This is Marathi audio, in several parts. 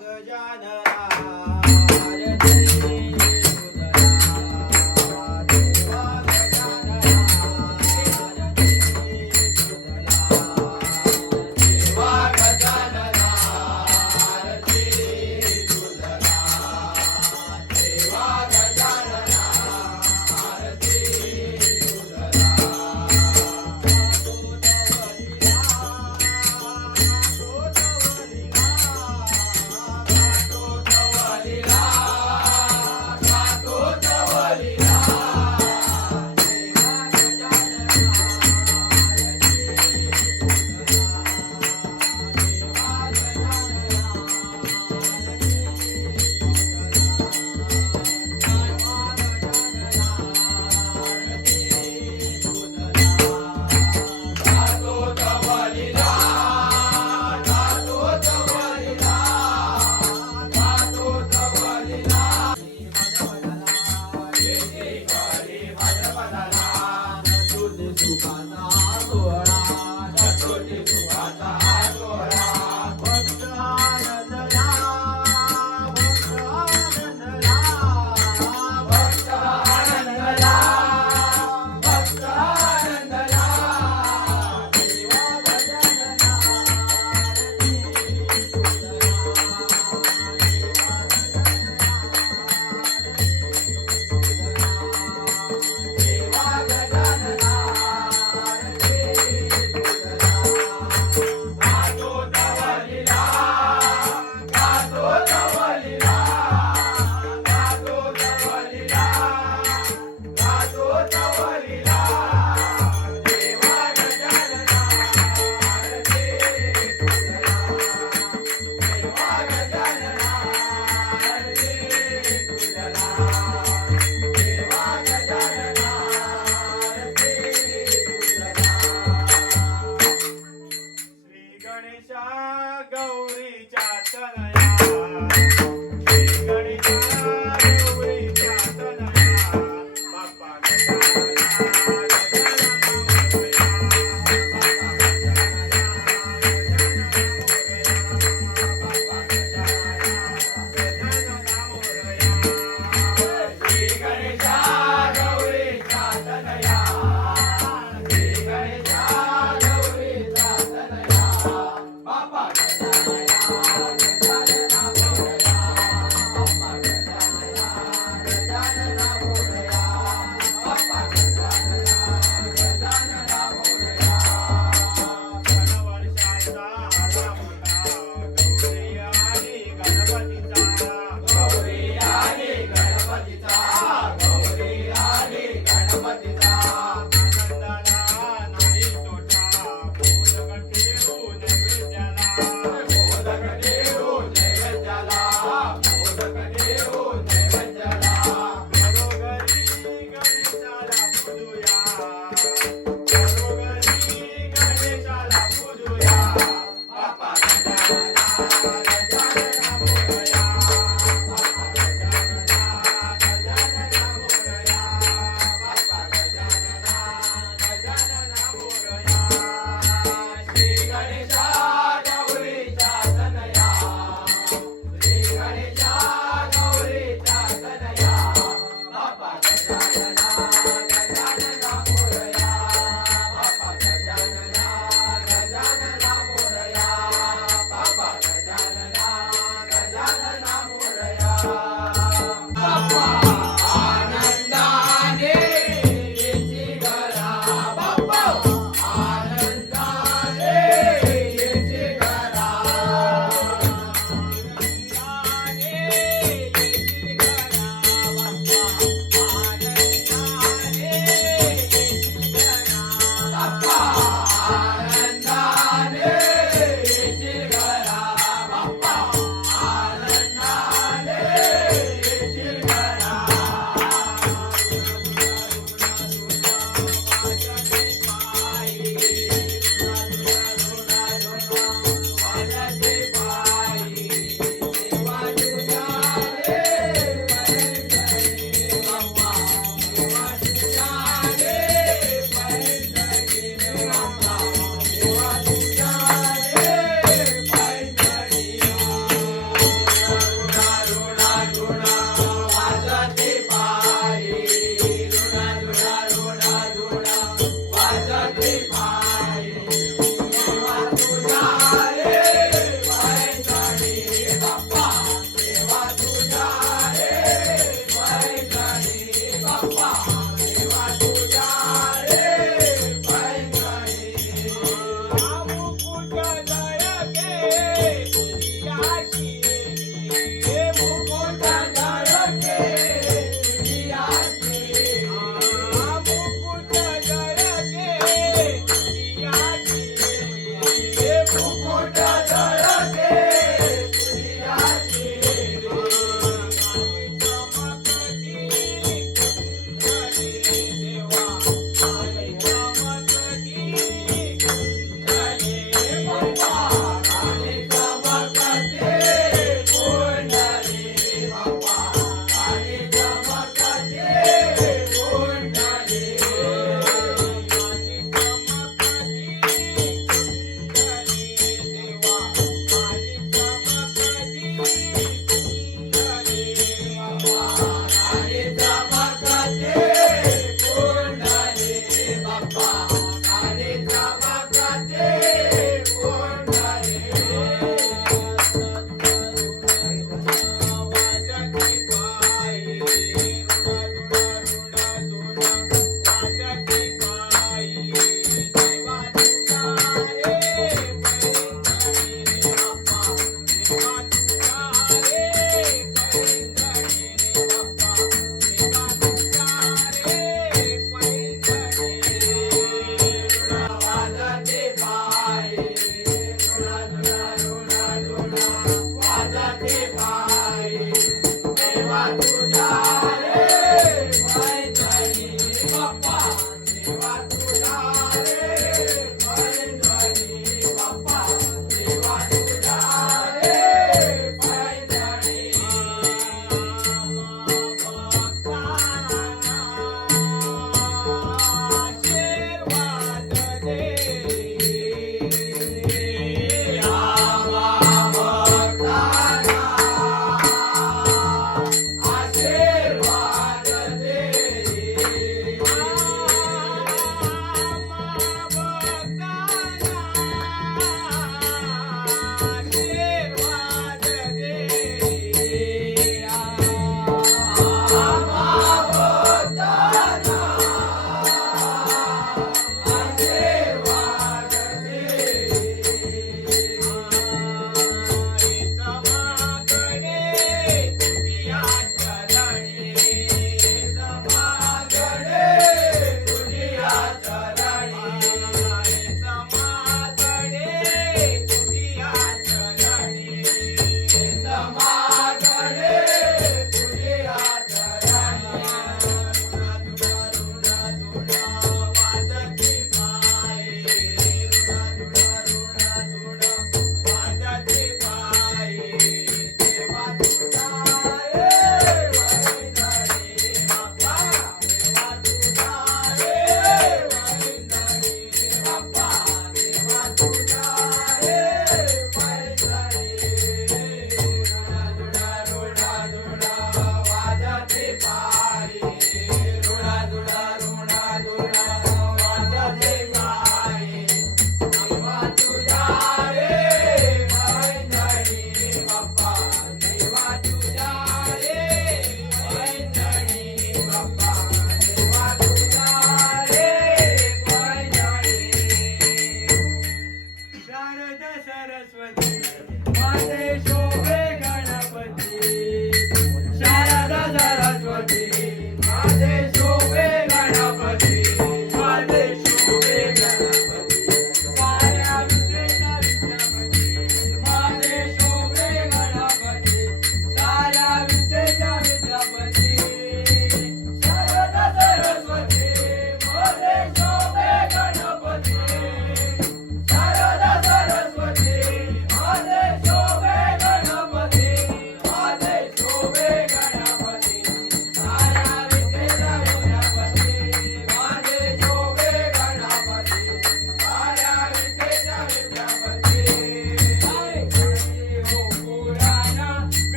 Gajanana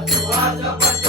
Quase, quase, quase.